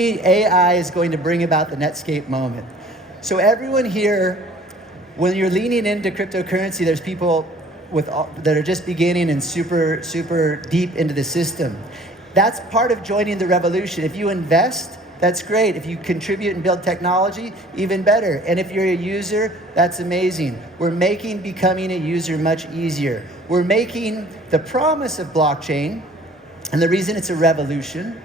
AI is going to bring about the Netscape moment. So everyone here, when you're leaning into cryptocurrency, there's people that are just beginning and super deep into the system. That's part of joining the revolution. If you invest, that's great. If you contribute and build technology, even better. And if you're a user, that's amazing. We're making becoming a user much easier. We're making the promise of blockchain, and the reason it's a revolution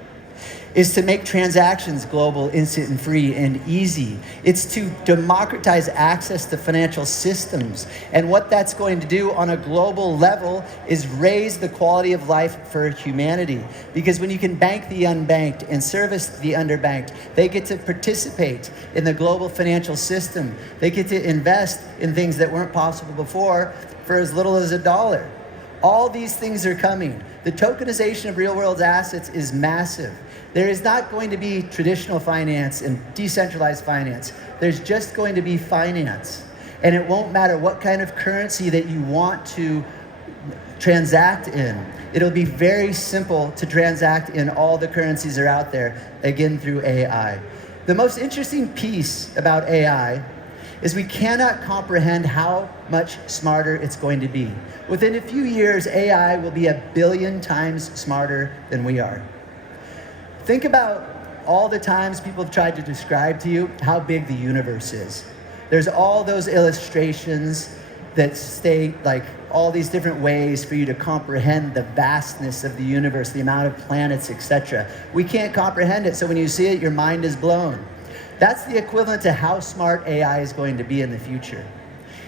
is to make transactions global, instant, and free, and easy. It's to democratize access to financial systems. And what that's going to do on a global level is raise the quality of life for humanity. Because when you can bank the unbanked and service the underbanked, they get to participate in the global financial system. They get to invest in things that weren't possible before for as little as $1. All these things are coming. The tokenization of real-world assets is massive. There is not going to be traditional finance and decentralized finance. There's just going to be finance. And it won't matter what kind of currency that you want to transact in. It'll be very simple to transact in all the currencies that are out there, again, through AI. The most interesting piece about AI is we cannot comprehend how much smarter it's going to be. Within a few years, AI will be 1 billion times smarter than we are. Think about all the times people have tried to describe to you how big the universe is. There's all those illustrations that state like all these different ways for you to comprehend the vastness of the universe, the amount of planets, etc. We can't comprehend it, so when you see it, your mind is blown. That's the equivalent to how smart AI is going to be in the future.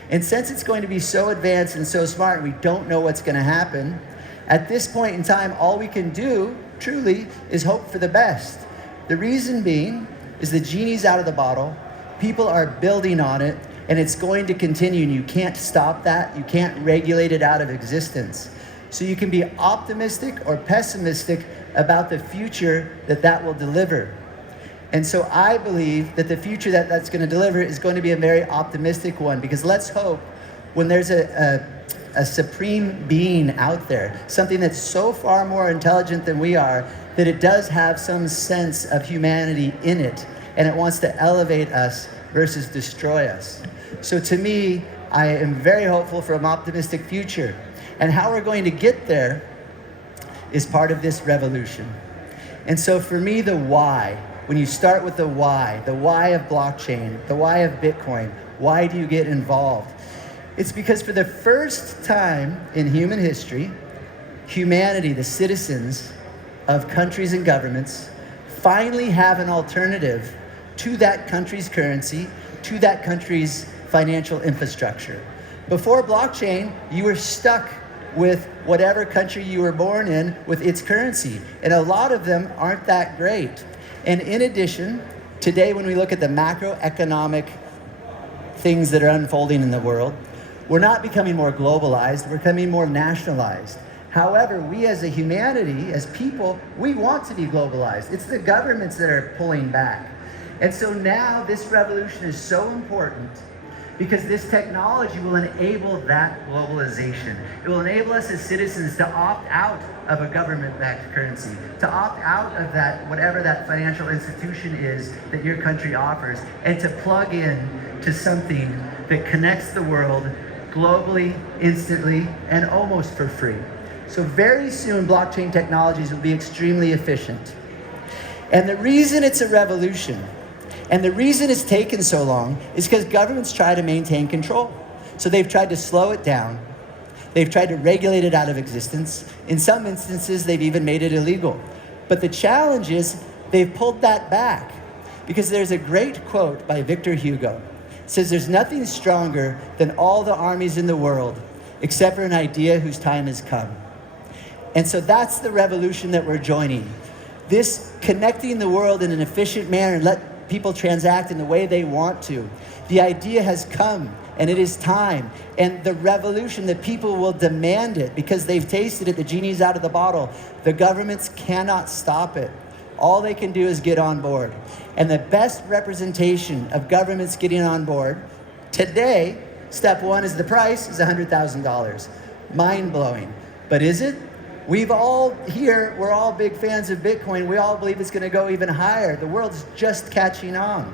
And since it's going to be so advanced and so smart, we don't know what's going to happen. At this point in time, all we can do, truly, is hope for the best. The reason being is the genie's out of the bottle. People are building on it, and it's going to continue, and you can't stop that. You can't regulate it out of existence. So you can be optimistic or pessimistic about the future that will deliver. And so I believe that the future that's going to deliver is going to be a very optimistic one, because let's hope when there's a supreme being out there, something that's so far more intelligent than we are, that it does have some sense of humanity in it, and it wants to elevate us versus destroy us. So to me, I am very hopeful for an optimistic future. And how we're going to get there is part of this revolution. And so for me, the why, when you start with the why of blockchain, the why of Bitcoin, why do you get involved? It's because for the first time in human history, humanity, the citizens of countries and governments, finally have an alternative to that country's currency, to that country's financial infrastructure. Before blockchain, you were stuck with whatever country you were born in with its currency. And a lot of them aren't that great. And in addition, today when we look at the macroeconomic things that are unfolding in the world, we're not becoming more globalized, we're becoming more nationalized. However, we as a humanity, as people, we want to be globalized. It's the governments that are pulling back. And so now this revolution is so important because this technology will enable that globalization. It will enable us as citizens to opt out of a government-backed currency, to opt out of that, whatever that financial institution is that your country offers, and to plug in to something that connects the world globally, instantly, and almost for free. So very soon, blockchain technologies will be extremely efficient. And the reason it's a revolution, and the reason it's taken so long, is because governments try to maintain control. So they've tried to slow it down. They've tried to regulate it out of existence. In some instances, they've even made it illegal. But the challenge is they've pulled that back, because there's a great quote by Victor Hugo. It says, "There's nothing stronger than all the armies in the world, except for an idea whose time has come." And so that's the revolution that we're joining. This connecting the world in an efficient manner and let people transact in the way they want to. The idea has come, and it is time. And the revolution, the people will demand it because they've tasted it. The genie's out of the bottle. The governments cannot stop it. All they can do is get on board. And the best representation of governments getting on board today, step one is the price is $100,000. Mind-blowing. But is it? We've all here, we're all big fans of Bitcoin. We all believe it's going to go even higher. The world's just catching on.